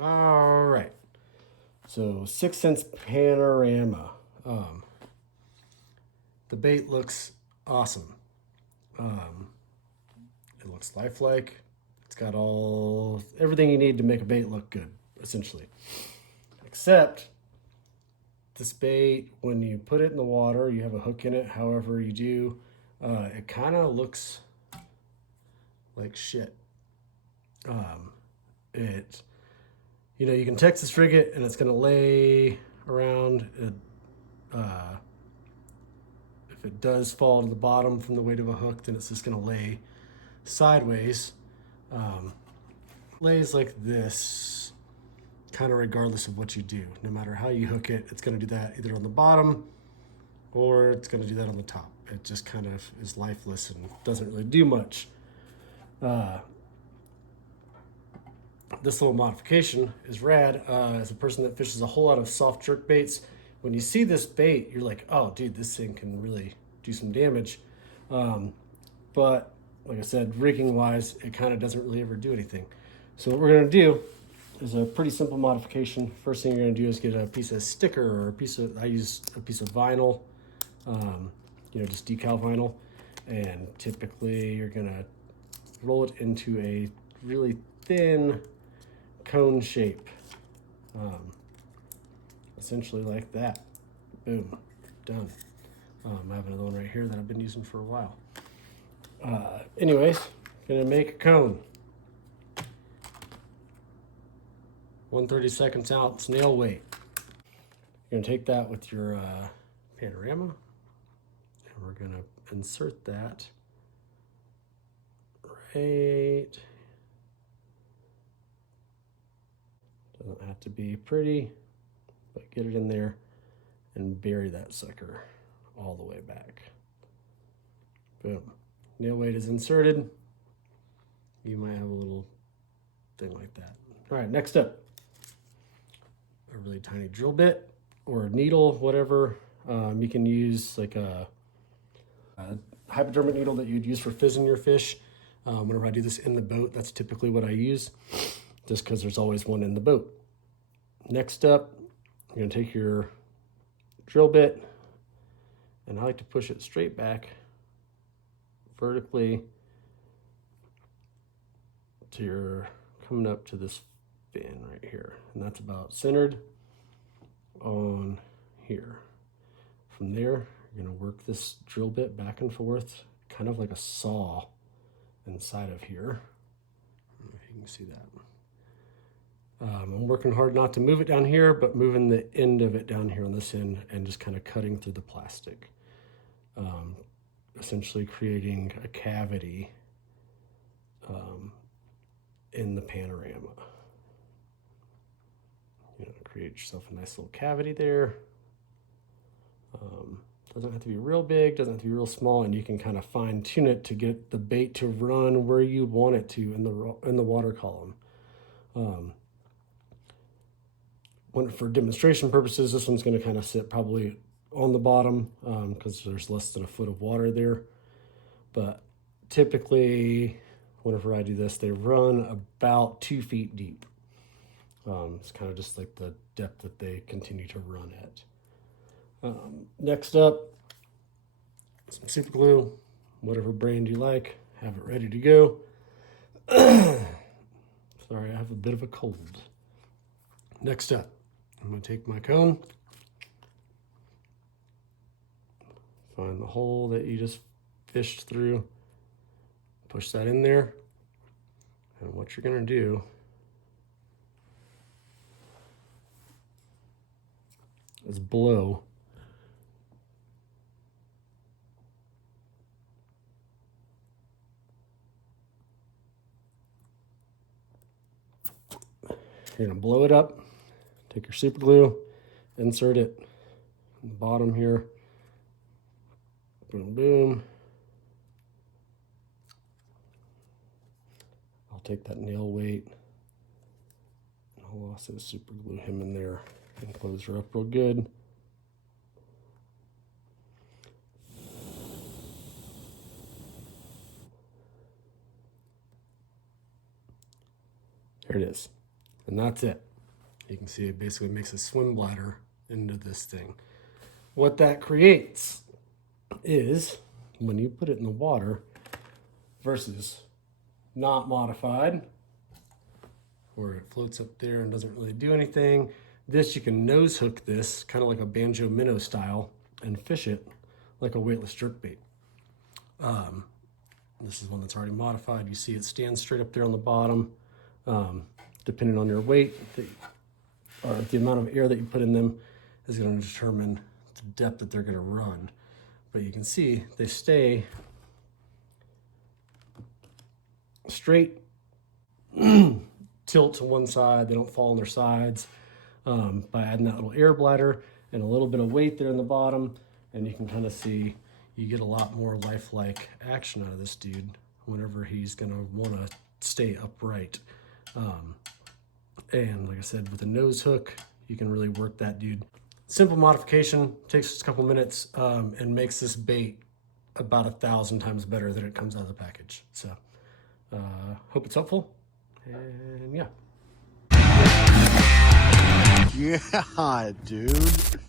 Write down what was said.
All right. So 6 cents Panarama. The bait looks awesome. It looks lifelike. It's got everything you need to make a bait look good, essentially. Except this bait, when you put it in the water, you have a hook in it. However you do, it kind of looks like shit. You can Texas rig it and it's going to lay around. If it does fall to the bottom from the weight of a hook, then it's just going to lay sideways. Lays like this, kind of regardless of what you do. No matter how you hook it, it's going to do that either on the bottom or it's going to do that on the top. It just kind of is lifeless and doesn't really do much. This little modification is rad. As a person that fishes a whole lot of soft jerk baits, when you see this bait, you're like, oh, dude, this thing can really do some damage. But like I said, rigging wise, it kind of doesn't really ever do anything. So what we're going to do is a pretty simple modification. First thing you're going to do is get a piece of sticker or I use a piece of vinyl, just decal vinyl. And typically you're going to roll it into a really thin cone shape. Essentially like that. Boom, done. I have another one right here that I've been using for a while. Anyways, gonna make a cone. 1/32 ounce nail weight. You're gonna take that with your Panarama, and we're gonna insert that right. Doesn't have to be pretty, but get it in there and bury that sucker all the way back. Boom. Nail weight is inserted. You might have a little thing like that. All right, next up, a really tiny drill bit or a needle, whatever. You can use like a hypodermic needle that you'd use for fizzing your fish. Whenever I do this in the boat, that's typically what I use, just because there's always one in the boat. Next up, you're gonna take your drill bit, and I like to push it straight back vertically to your coming up to this fin right here, and that's about centered on here. From there, you're gonna work this drill bit back and forth, kind of like a saw inside of here. I don't know if you can see that. I'm working hard not to move it down here, but moving the end of it down here on this end and just kind of cutting through the plastic. Essentially creating a cavity in the Panarama. Create yourself a nice little cavity there. Doesn't have to be real big, doesn't have to be real small, and you can kind of fine tune it to get the bait to run where you want it to in the water column. For demonstration purposes, this one's going to kind of sit probably on the bottom because there's less than a foot of water there. But typically, whenever I do this, they run about 2 feet deep. It's kind of just like the depth that they continue to run at. Next up, some super glue, whatever brand you like, have it ready to go. Sorry, I have a bit of a cold. Next up, I'm going to take my cone, find the hole that you just fished through, push that in there, and what you're going to do is blow You're going to blow it up, take your super glue, insert it on the bottom here, boom, boom. I'll take that nail weight, and I'll also super glue him in there and close her up real good. There it is. And that's it. You can see it basically makes a swim bladder into this thing. What that creates is when you put it in the water versus not modified, where it floats up there and doesn't really do anything. This, you can nose hook this, kind of like a banjo minnow style, and fish it like a weightless jerkbait. This is one that's already modified. You see it stands straight up there on the bottom. Depending on your weight, or the amount of air that you put in them is going to determine the depth that they're going to run. But you can see they stay straight, tilt to one side. They don't fall on their sides by adding that little air bladder and a little bit of weight there in the bottom. And you can kind of see you get a lot more lifelike action out of this dude whenever he's going to want to stay upright. And like I said, with a nose hook, you can really work that dude. Simple modification, takes just a couple minutes, and makes this bait about 1,000 times better than it comes out of the package. So hope it's helpful, and yeah. Yeah, dude.